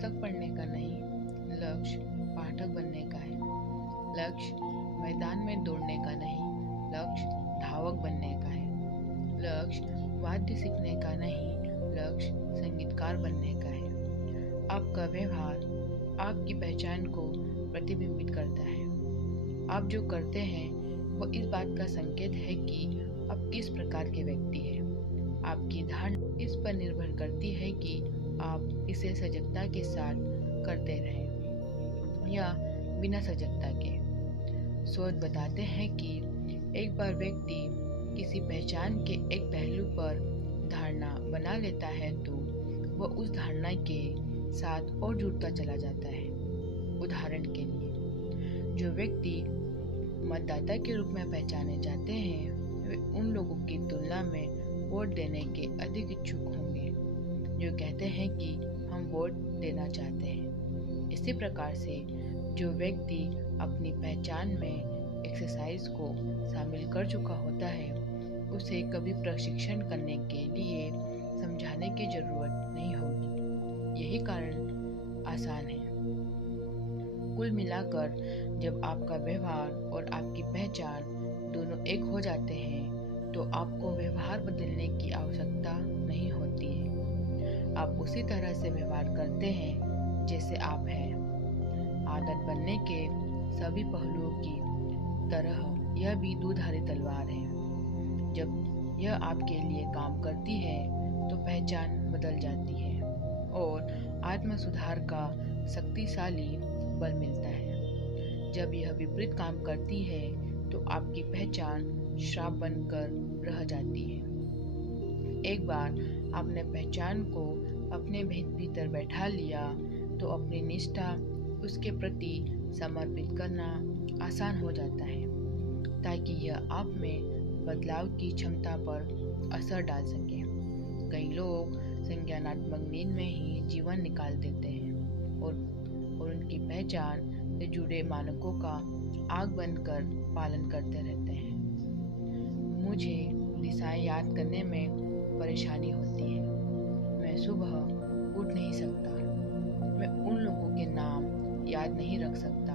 पुस्तक पढ़ने का नहीं, लक्ष्य पाठक बनने का है। लक्ष्य मैदान में दौड़ने का नहीं, लक्ष्य धावक बनने का है। लक्ष्य वाद्य सीखने का नहीं, लक्ष्य संगीतकार बनने का है। आपका व्यवहार आपकी पहचान को प्रतिबिंबित करता है। आप जो करते हैं वो इस बात का संकेत है कि आप किस प्रकार के व्यक्ति हैं। आपकी धारणा इस पर निर्भर करती है कि आप इसे सजगता के साथ करते रहें या बिना सजगता के। शोध बताते हैं कि एक बार व्यक्ति किसी पहचान के एक पहलू पर धारणा बना लेता है तो वह उस धारणा के साथ और जुड़ता चला जाता है। उदाहरण के लिए, जो व्यक्ति मतदाता के रूप में पहचाने जाते हैं वे उन लोगों की तुलना में वोट देने के अधिक इच्छुक होंगे जो कहते हैं कि हम वोट देना चाहते हैं। इसी प्रकार से जो व्यक्ति अपनी पहचान में एक्सरसाइज को शामिल कर चुका होता है उसे कभी प्रशिक्षण करने के लिए समझाने की जरूरत नहीं होगी। यही कारण आसान है। कुल मिलाकर जब आपका व्यवहार और आपकी पहचान दोनों एक हो जाते हैं तो आपको व्यवहार बदलने की आवश्यकता नहीं होती है। आप उसी तरह से व्यवहार करते हैं जैसे आप हैं। आदत बनने के सभी पहलुओं की तरह यह भी दुधारी तलवार है। जब यह आपके लिए काम करती है तो पहचान बदल जाती है और आत्म सुधार का शक्तिशाली बल मिलता है। जब यह विपरीत काम करती है तो आपकी पहचान श्राप बनकर रह जाती है। एक बार आपने पहचान को अपने भीतर बैठा लिया तो अपनी निष्ठा उसके प्रति समर्पित करना आसान हो जाता है ताकि यह आप में बदलाव की क्षमता पर असर डाल सके। कई लोग संज्ञानात्मक नींद में ही जीवन निकाल देते हैं और उनकी पहचान से जुड़े मानकों का आग बनकर पालन करते रहते हैं। मुझे दिशाएं याद करने में परेशानी होती है। मैं सुबह उठ नहीं सकता। मैं उन लोगों के नाम याद नहीं रख सकता।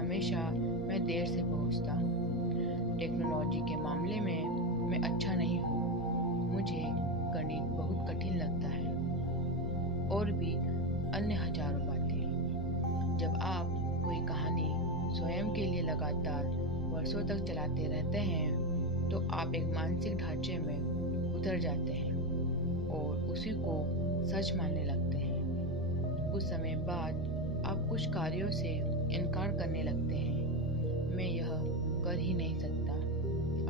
हमेशा मैं देर से पहुंचता हूँ। टेक्नोलॉजी के मामले में मैं अच्छा नहीं हूँ। मुझे गणित बहुत कठिन लगता है और भी अन्य हजारों बातें। जब आप कोई कहानी स्वयं के लिए लगातार वर्षों तक चलाते रहते हैं तो आप एक मानसिक ढांचे में उतर जाते हैं और उसी को सच मानने लगते हैं। कुछ समय बाद आप कुछ कार्यों से इनकार करने लगते हैं। मैं यह कर ही नहीं सकता।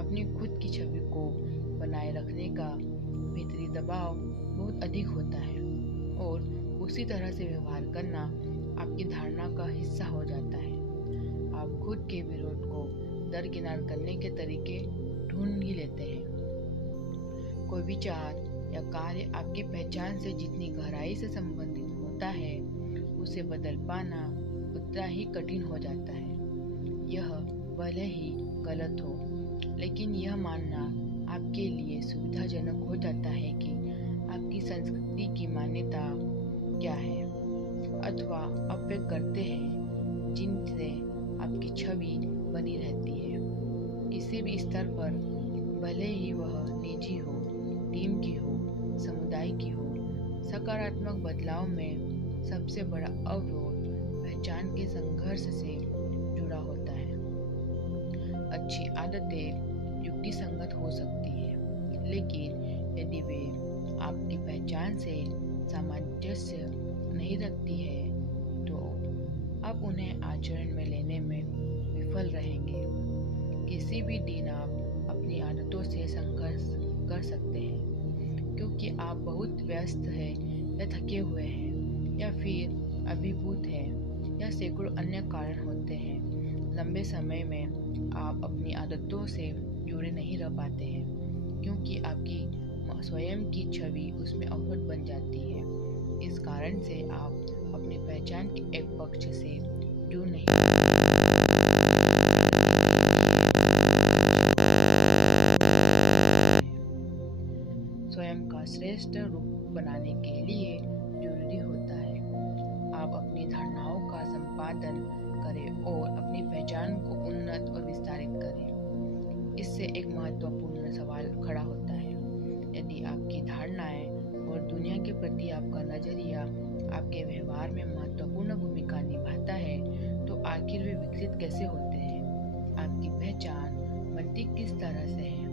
अपनी खुद की छवि को बनाए रखने का भीतरी दबाव बहुत अधिक होता है और उसी तरह से व्यवहार करना आपकी धारणा का हिस्सा हो जाता है। आप खुद के विरोध को दरकिनार करने के तरीके ढूंढ ही लेते हैं। कोई विचार या कार्य आपकी पहचान से जितनी गहराई से संबंधित होता है उसे बदल पाना उतना ही कठिन हो जाता है। यह भले ही गलत हो, लेकिन यह मानना आपके लिए सुविधाजनक हो जाता है कि आपकी संस्कृति की मान्यता क्या है अथवा आप वे करते हैं जिनसे आपकी छवि बनी रहती है। किसी भी स्तर पर, भले ही वह निजी हो, टीम की हो, समुदाय की हो, सकारात्मक बदलाव में सबसे बड़ा अवरोध पहचान के संघर्ष से जुड़ा होता है। अच्छी आदतें युक्तिसंगत हो सकती हैं, लेकिन यदि वे आपकी पहचान से सामंजस्य नहीं रखती है तो आप उन्हें आचरण में लेने में विफल रहेंगे। किसी भी दिन आप अपनी आदतों से संघर्ष कर सकते हैं क्योंकि आप बहुत व्यस्त हैं या थके हुए हैं या फिर अभिभूत हैं या सैकड़ों अन्य कारण होते हैं। लंबे समय में आप अपनी आदतों से जुड़े नहीं रह पाते हैं क्योंकि आपकी स्वयं की छवि उसमें अवरुद्ध बन जाती है। इस कारण से आप अपनी पहचान के एक पक्ष से जुड़ नहीं स्वयं का श्रेष्ठ रूप बनाने के लिए जरूरी होता है अपनी धारणाओं का संपादन करें और अपनी पहचान को उन्नत और विस्तारित करें। इससे एक महत्वपूर्ण सवाल खड़ा होता है, यदि आपकी धारणाएं और दुनिया के प्रति आपका नजरिया आपके व्यवहार में महत्वपूर्ण भूमिका निभाता है, तो आखिर वे विकसित कैसे होते हैं? आपकी पहचान बनती किस तरह से है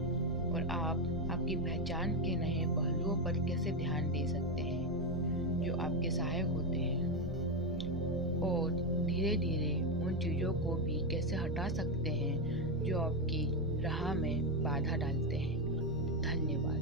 और आप आपकी पहचान के नए पहलुओं पर कैसे ध्यान दे सकते हैं जो आपके सहायक होते हैं, और धीरे धीरे उन चीज़ों को भी कैसे हटा सकते हैं जो आपकी राह में बाधा डालते हैं। धन्यवाद।